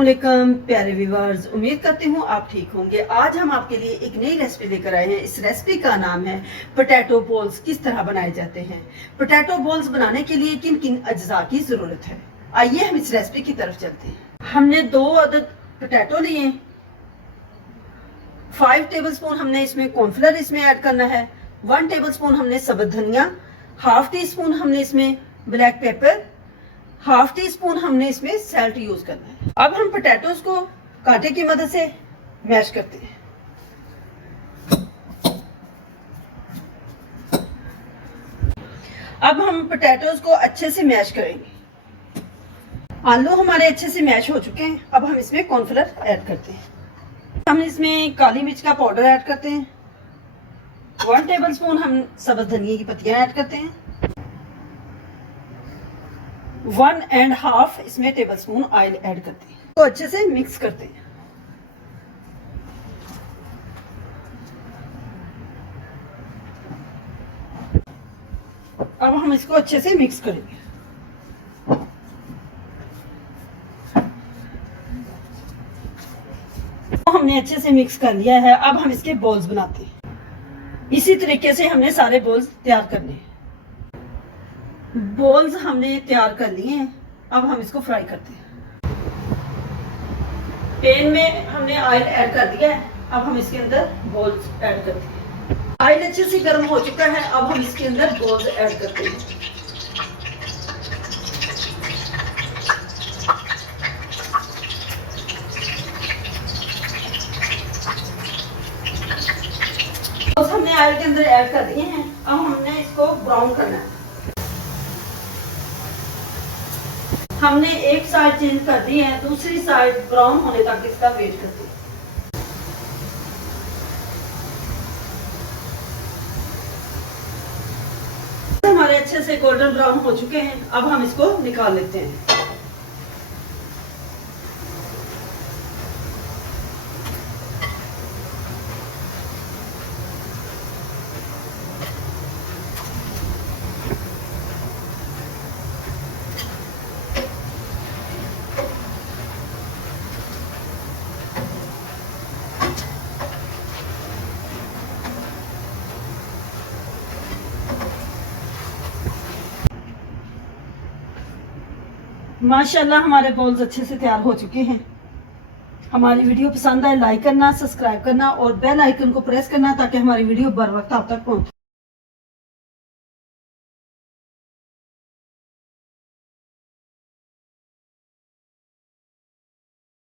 अस्सलामुअलैकुम प्यारे व्यूअर्स, उम्मीद करती हूँ आप ठीक होंगे। आज हम आपके लिए एक नई रेसिपी लेकर आए हैं। इस रेसिपी का नाम है पोटैटो बॉल्स। किस तरह बनाए जाते हैं, पोटैटो बॉल्स बनाने के लिए किन किन अज्जा की जरूरत है, आइए हम इस रेसिपी की तरफ चलते हैं। हमने 2 अदद पोटैटो लिए, 5 टेबलस्पून हमने इसमें कॉर्नफ्लोर इसमें ऐड करना है, 1 टेबलस्पून हमने सब्ज धनिया, हाफ टी स्पून हमने इसमें black pepper, half tea spoon हमने इसमें सॉल्ट यूज करना है। अब हम पोटैटोज को कांटे की मदद से मैश करते हैं। अब हम पोटैटोज को अच्छे से मैश करेंगे। आलू हमारे अच्छे से मैश हो चुके हैं। अब हम इसमें कॉर्नफ्लोर ऐड करते हैं। हम इसमें काली मिर्च का पाउडर ऐड करते हैं, 1 टेबलस्पून हम सब्ज धनिया की पत्तियां ऐड करते हैं, 1.5 इसमें टेबलस्पून ऑयल ऐड करते हैं। तो अच्छे से मिक्स करते हैं। अब हम इसको अच्छे से मिक्स करेंगे। तो हमने अच्छे से मिक्स कर लिया है। अब हम इसके बॉल्स बनाते हैं। इसी तरीके से हमने सारे बॉल्स तैयार करने हैं। बॉल्स हमने तैयार कर लिए हैं। अब हम इसको फ्राई करते हैं। पैन में हमने ऑयल ऐड कर दिया है। अब हम इसके अंदर बॉल्स ऐड करते हैं। ऑयल अच्छे से गर्म हो चुका है। अब हम इसके अंदर बॉल्स ऐड करते हैं। बॉल्स हमने ऑयल के अंदर ऐड कर दिए हैं। अब हमने इसको ब्राउन करना है। हमने एक साइड चेंज कर दी है, दूसरी साइड ब्राउन होने तक इसका वेट करते हैं। हमारे अच्छे से गोल्डन ब्राउन हो चुके हैं। अब हम इसको निकाल लेते हैं। माशाल्लाह हमारे बॉल्स अच्छे से तैयार हो चुके हैं। हमारी वीडियो पसंद आए लाइक करना, सब्सक्राइब करना और बेल आइकन को प्रेस करना ताकि हमारी वीडियो बर वक्त आप तक पहुंचे।